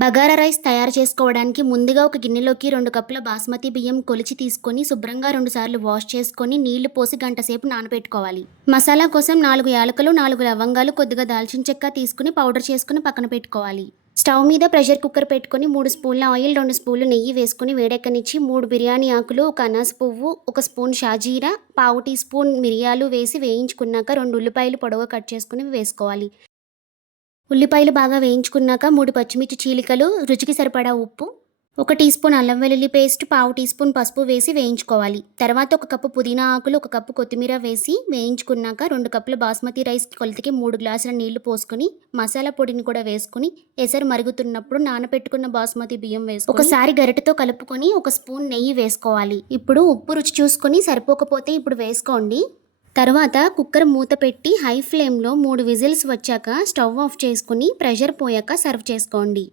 Bagara rice తయారు చేసుకోవడానికి ముందుగా ఒక గిన్నెలోకి 2 కప్పుల బాస్మతి బియ్యం కొలిచి తీసుకొని శుభ్రంగా 2 సార్లు వాష్ చేసుకొని నీళ్లు పోసి గంట సేపు నానబెట్టుకోవాలి. మసాలా కోసం 4 యాలకులు, 4 లవంగాలు, కొద్దిగా దాల్చిన చెక్క తీసుకుని పౌడర్ చేసుకుని పక్కన పెట్టుకోవాలి. స్టవ్ మీద ప్రెషర్ కుక్కర్ పెట్టుకొని 3 స్పూన్ల ఆయిల్, 2 స్పూన్లు నెయ్యి వేసుకుని వేడెక్కనిచ్చి 3 బిర్యానీ ఆకులు, 1 అనాస పువ్వు, 1 స్పూన్ షాజీరా, పావు టీ స్పూన్ మిరియాలు వేసి వేయించుకున్నాక 2 ఉల్లిపాయలు పొడవుగా కట్ చేసుకుని వేసుకోవాలి. ఉల్లిపాయలు బాగా వేయించుకున్నాక 3 పచ్చిమిర్చి చీలికలు, రుచికి సరిపడా ఉప్పు, 1 టీ స్పూన్ అల్లం వెల్లుల్లి పేస్ట్, పావు టీ స్పూన్ పసుపు వేసి వేయించుకోవాలి. తర్వాత 1 కప్పు పుదీనా ఆకులు, 1 కప్పు కొత్తిమీర వేసి వేయించుకున్నాక 2 కప్పుల బాస్మతి రైస్ కొలతకి 3 గ్లాసుల నీళ్లు పోసుకుని మసాలా పొడిని కూడా వేసుకుని ఎసరు మరుగుతున్నప్పుడు నానబెట్టుకున్న బాస్మతి బియ్యం వేసుకుని ఒకసారి గరిటెతో కలుపుకొని 1 స్పూన్ నెయ్యి వేసుకోవాలి. ఇప్పుడు ఉప్పు రుచి చూసుకుని సరిపోకపోతే ఇప్పుడు వేసుకోండి. తర్వాత కుక్కర్ మూత పెట్టి హై ఫ్లేమ్లో 3 విజిల్స్ వచ్చాక స్టవ్ ఆఫ్ చేసుకుని ప్రెషర్ పోయాక సర్వ్ చేసుకోండి.